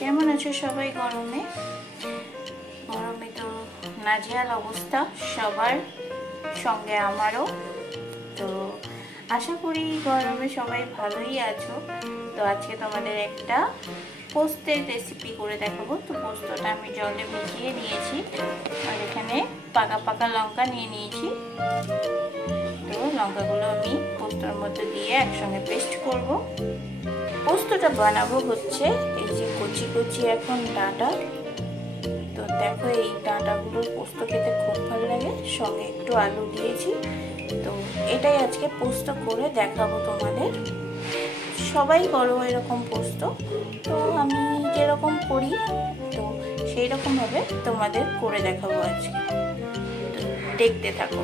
কেমন আছো সবাই? গরমে গরমে তো নাজেহাল অবস্থা সবার, সঙ্গে আমারও। তো আশা করি গরমে সবাই ভালোই আছো। তো আজকে তোমাদের একটা পোস্তের রেসিপি করে দেখাবো। তো পোস্তটা আমি জলে ভিজিয়ে নিয়েছি, আর এখানে পাকা পাকা লঙ্কা নিয়ে নিয়েছি। তো লঙ্কাগুলো আমি পোস্তর মধ্যে দিয়ে একসঙ্গে পেস্ট করব। পোস্তটা বানাবো হচ্ছে এই যে কচি কচি এখন ডাঁটা। তো দেখো এই ডাঁটাগুলো পোস্ত খেতে খুব ভালো লাগে, সঙ্গে একটু আলু দিয়েছি। তো এটাই আজকে পোস্ত করে দেখাবো তোমাদের। সবাই করো এরকম পোস্ত, তো আমি যেরকম করি তো সেই রকমভাবে তোমাদের করে দেখাবো আজকে। তো দেখতে থাকো।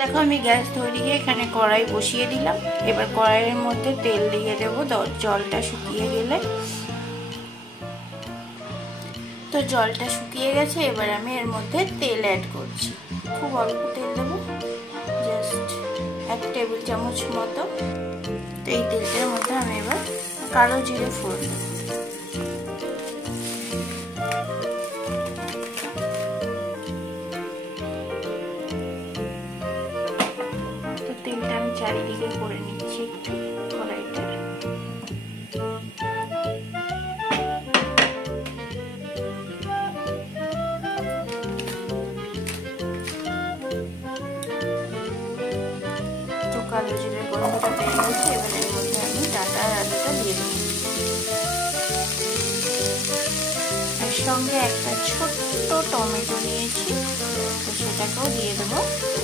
দেখো আমি গ্যাস ধরিয়ে এখানে কড়াই বসিয়ে দিলাম। এবার কড়াইয়ের মধ্যে তেল দিয়ে দেবো জলটা শুকিয়ে গেলে। তো জলটা শুকিয়ে গেছে, এবার আমি এর মধ্যে তেল অ্যাড করছি। খুব অল্প তেল দেবো, জাস্ট 1 টেবিল চামচ মতো। তো এই তেলটার মধ্যে আমি এবার কালো জিরে ফোড়ন দেবো। তো তেলটা আমি চারিদিকে করে নিচ্ছি একটু কড়াইটার। কালো জিরের গন্ধটা পেয়ে গেছে, এবার এর মধ্যে আমি ডাঁটা আর আলুটা দিয়ে দেবো। এর সঙ্গে একটা ছোট্ট টমেটো নিয়েছি, তো সেটাকেও দিয়ে দেবো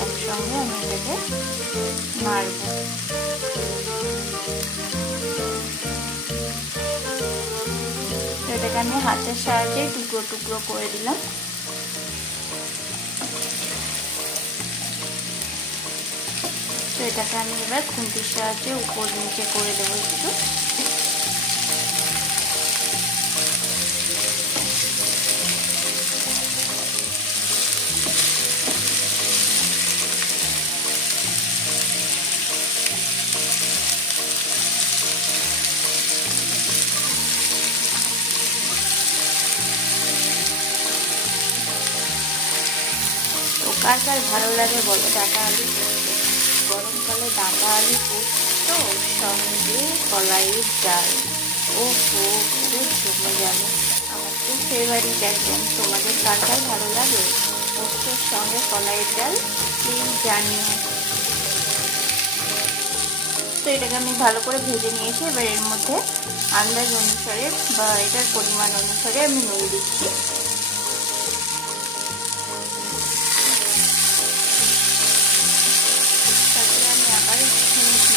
একসঙ্গে। আমি এটাকে নাড়ব। তো এটাকে আমি হাতের সাহায্যে টুকরো টুকরো করে দিলাম। তো এটাকে আমি এবার খুন্তির সাহায্যে উপর নিচে করে দেবো একটু। তো কার কার ভালো লাগে বলো ডাঁটা আলু পোস্ত? গরমকালে ডাঁটা আলু পোস্ত সঙ্গে কলাইয়ের ডাল, ও হো পুরো জমে যাবে। আমার তো ফেভারিট একদম। তোমাদের কার কার ভালো লাগে পোস্তর সঙ্গে কলাইয়ের ডাল প্লিজ জানিও। তো এটাকে আমি ভালো করে ভেজে নিয়েছি। এবার এর মধ্যে আন্দাজ অনুসারে বা এটার পরিমাণ অনুসারে আমি নুন দিচ্ছি। তারপরে আমি আবার একটু দিচ্ছি।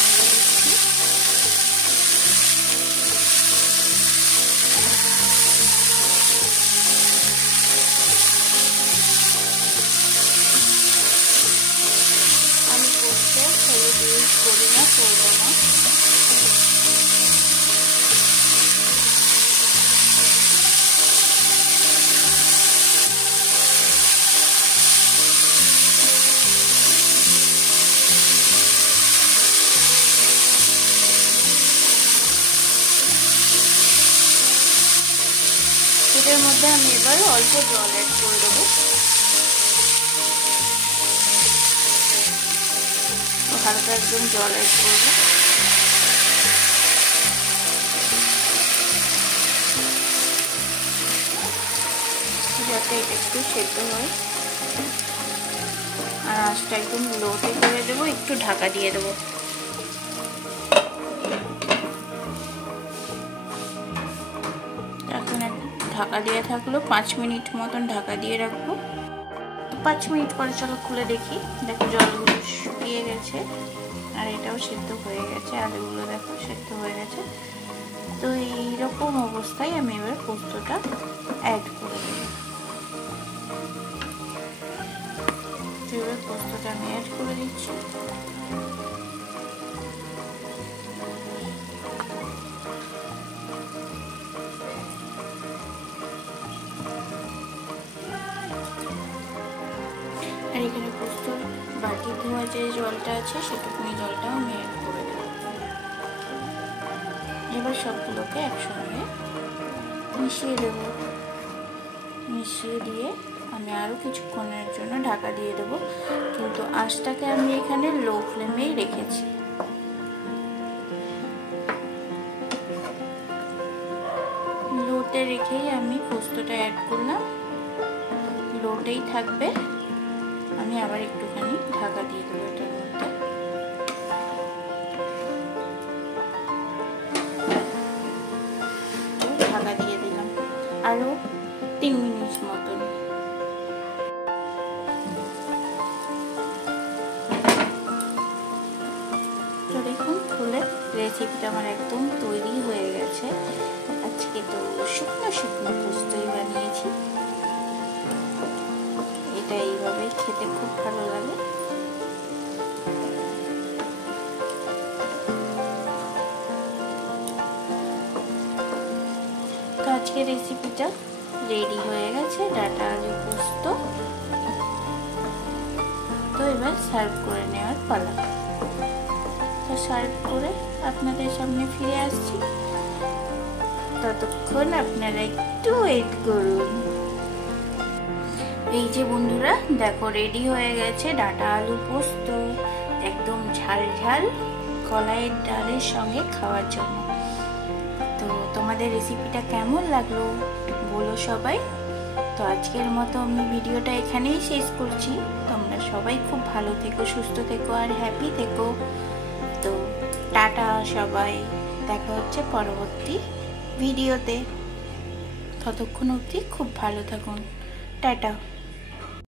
আমি পোস্তে হলুদ ইউজ করি না, করবো না। এটার মধ্যে আমি এবার অল্প জল অ্যাড করে দেবো। হালকা একদম জল অ্যাড করবো। যাতে এটা একটু সেদ্ধ হয়। আর আঁচটা একদম লোতে করে দেবো, একটু ঢাকা দিয়ে দেবো। এখন ঢাকা দিয়ে থাকলো, 5 মিনিট মতন ঢাকা দিয়ে রাখবো। 5 মিনিট পরে চলো খুলে দেখি। দেখো জলগুলো শুকিয়ে গেছে, আর এটাও সেদ্ধ হয়ে গেছে। আলুগুলো দেখো সেদ্ধ হয়ে গেছে। তো এইরকম অবস্থায় আমি এবার পোস্তটা অ্যাড করে দেবো। এবার পোস্তটা আমি অ্যাড করে দিচ্ছি। আর এখানে পোস্তর বাটি ধোয়া যে জলটা আছে সেটুকুনি জলটাও আমি অ্যাড করে দেবো। এবার সবগুলোকে একসঙ্গে মিশিয়ে দেব। মিশিয়ে দিয়ে আমি আরও কিছুক্ষণের জন্য ঢাকা দিয়ে দেব, কিন্তু আঁচটাকে আমি এখানে লো ফ্লেমেই রেখেছি। লোতে রেখেই আমি পোস্তটা অ্যাড করলাম, লোটেই থাকবে। আমি আবার একটুখানি ঢাকা দিয়ে দেবো এটার মধ্যে। ঢাকা দিয়ে দিলাম আরো 3 মিনিট মতন। তো দেখুন খুলে রেসিপিটা আমার একদম তৈরি হয়ে গেছে। আজকে তো শুকনো শুকনো পোস্তই বানিয়েছি, এটা এইভাবে খেতে খুব ভালো লাগে। তো আজকে রেসিপিটা রেডি হয়ে গেছে, ডাঁটা আলু পোস্ত। তো এবার সার্ভ করে নেওয়ার পালা। তো সার্ভ করে আপনাদের সামনে ফিরে আসছি, ততক্ষণ আপনারা একটু ওয়েট করুন। এই যে বন্ধুরা দেখো রেডি হয়ে গেছে ডাঁটা আলু পোস্ত, একদম ঝাল ঝাল কলাইয়ের ডালের সঙ্গে খাওয়ার জন্য। তো তোমাদের রেসিপিটা কেমন লাগলো বলো সবাই। তো আজকের মতো আমি ভিডিওটা এখানেই শেষ করছি। তোমরা সবাই খুব ভালো থেকো, সুস্থ থেকো আর হ্যাপি থেকো। তো টাটা সবাই, দেখা হচ্ছে পরবর্তী ভিডিওতে। ততক্ষণ অবধি খুব ভালো থাকুন, টাটা।